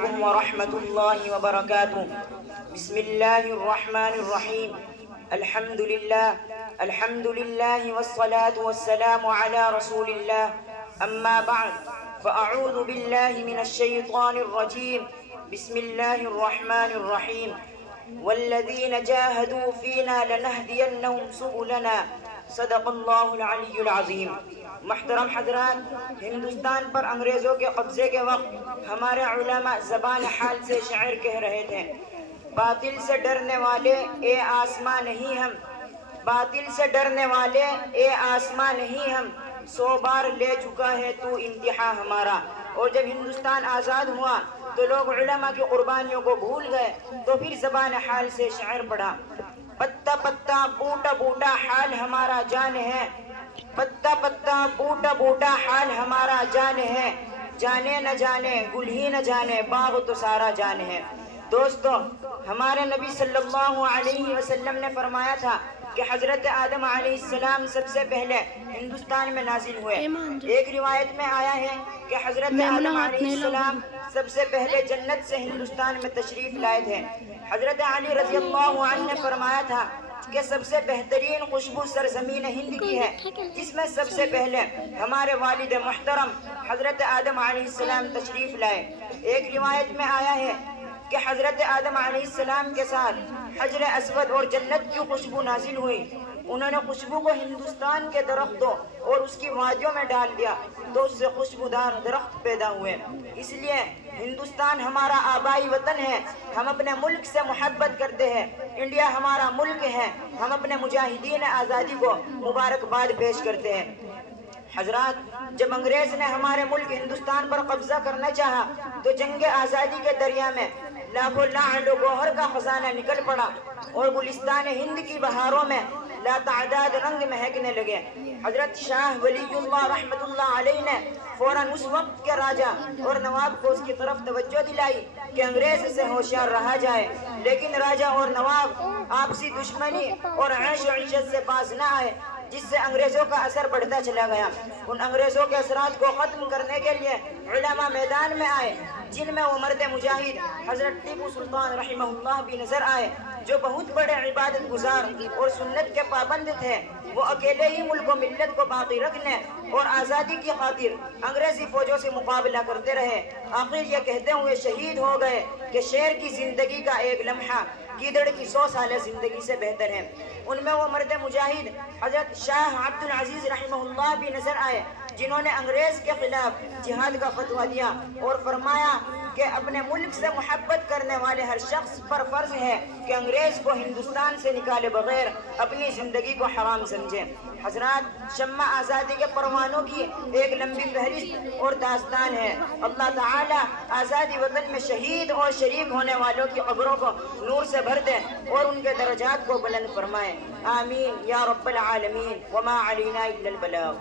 علیکم ورحمۃ اللہ وبرکاتہ۔ بسم اللہ الرحمن الرحیم۔ الحمد للہ والصلاة والسلام علی رسول اللہ، اما بعد فاعوذ باللہ من الشیطان الرجیم۔ بسم اللہ الرحمن الرحیم۔ والذین جاہدوا فینا لنہدینہم سبلنا، صدق اللہ العلی العظیم۔ محترم حضرات، ہندوستان پر انگریزوں کے قبضے کے وقت ہمارے علماء زبان حال سے شعر کہہ رہے تھے: باطل سے ڈرنے والے اے آسماں نہیں ہم، باطل سے ڈرنے والے اے آسماں نہیں ہم، 100 بار لے چکا ہے تو انتہا ہمارا۔ اور جب ہندوستان آزاد ہوا تو لوگ علماء کی قربانیوں کو بھول گئے، تو پھر زبان حال سے شعر پڑھا: پتا پتا بوٹا بوٹا حال ہمارا جان ہے، پتا پتا بوٹا بوٹا حال ہمارا جان ہے، جانے نہ جانے گل ہی نہ جانے باغ تو سارا جان ہے۔ دوستو، ہمارے نبی صلی اللہ علیہ وسلم نے فرمایا تھا کہ حضرت آدم علیہ السلام سب سے پہلے ہندوستان میں نازل ہوئے۔ ایک روایت میں آیا ہے کہ حضرت آدم علیہ السلام سب سے پہلے جنت سے ہندوستان میں تشریف لائے تھے۔ حضرت علی رضی اللہ عنہ نے فرمایا تھا کہ سب سے بہترین خوشبو سرزمین ہند کی ہے، جس میں سب سے پہلے ہمارے والد محترم حضرت آدم علیہ السلام تشریف لائے۔ ایک روایت میں آیا ہے کہ حضرت آدم علیہ السلام کے ساتھ حجر اسود اور جنت کی خوشبو نازل ہوئی۔ انہوں نے خوشبو کو ہندوستان کے درختوں اور اس کی وادیوں میں ڈال دیا تو اس سے خوشبودار درخت پیدا ہوئے۔ اس لیے ہندوستان ہمارا آبائی وطن ہے، ہم اپنے ملک سے محبت کرتے ہیں۔ انڈیا ہمارا ملک ہے، ہم اپنے مجاہدین آزادی کو مبارکباد پیش کرتے ہیں۔ حضرات، جب انگریز نے ہمارے ملک ہندوستان پر قبضہ کرنا چاہا تو جنگ آزادی کے دریا میں لاکھوں لعل و گوہر کا خزانہ نکل پڑا اور گلستان ہند کی بہاروں میں لا تعداد رنگ مہکنے لگے۔ حضرت شاہ ولی اللہ رحمۃ اللہ علیہ نے فوراً اس وقت کے راجہ اور نواب کو اس کی طرف توجہ دلائی کہ انگریز سے ہوشیار رہا جائے، لیکن راجہ اور نواب آپسی دشمنی اور عیش و عشرت سے باز نہ آئے، جس سے انگریزوں کا اثر بڑھتا چلا گیا۔ ان انگریزوں کے اثرات کو ختم کرنے کے لیے علماء میدان میں آئے، جن میں وہ مرد مجاہد حضرت ٹیپو سلطان رحمہ اللہ بھی نظر آئے، جو بہت بڑے عبادت گزار اور سنت کے پابند تھے۔ وہ اکیلے ہی ملک و ملت کو باقی رکھنے اور آزادی کی خاطر انگریزی فوجوں سے مقابلہ کرتے رہے۔ آخر یہ کہتے ہوئے شہید ہو گئے کہ شیر کی زندگی کا ایک لمحہ گیدڑ کی 100 سالہ زندگی سے بہتر ہے۔ ان میں وہ مرد مجاہد حضرت شاہ عبد العزیز رحمہ اللہ بھی نظر آئے، جنہوں نے انگریز کے خلاف جہاد کا فتویٰ دیا اور فرمایا کہ اپنے ملک سے محبت کرنے والے ہر شخص پر فرض ہے کہ انگریز کو ہندوستان سے نکالے بغیر اپنی زندگی کو حرام سمجھے۔ حضرات، شمع آزادی کے پروانوں کی ایک لمبی فہرست اور داستان ہے۔ اللہ تعالیٰ آزادی وطن میں شہید اور شریک ہونے والوں کی قبروں کو نور سے بھر دے اور ان کے درجات کو بلند فرمائے۔ آمین یا رب العالمین، وما علینا الا البلاغ۔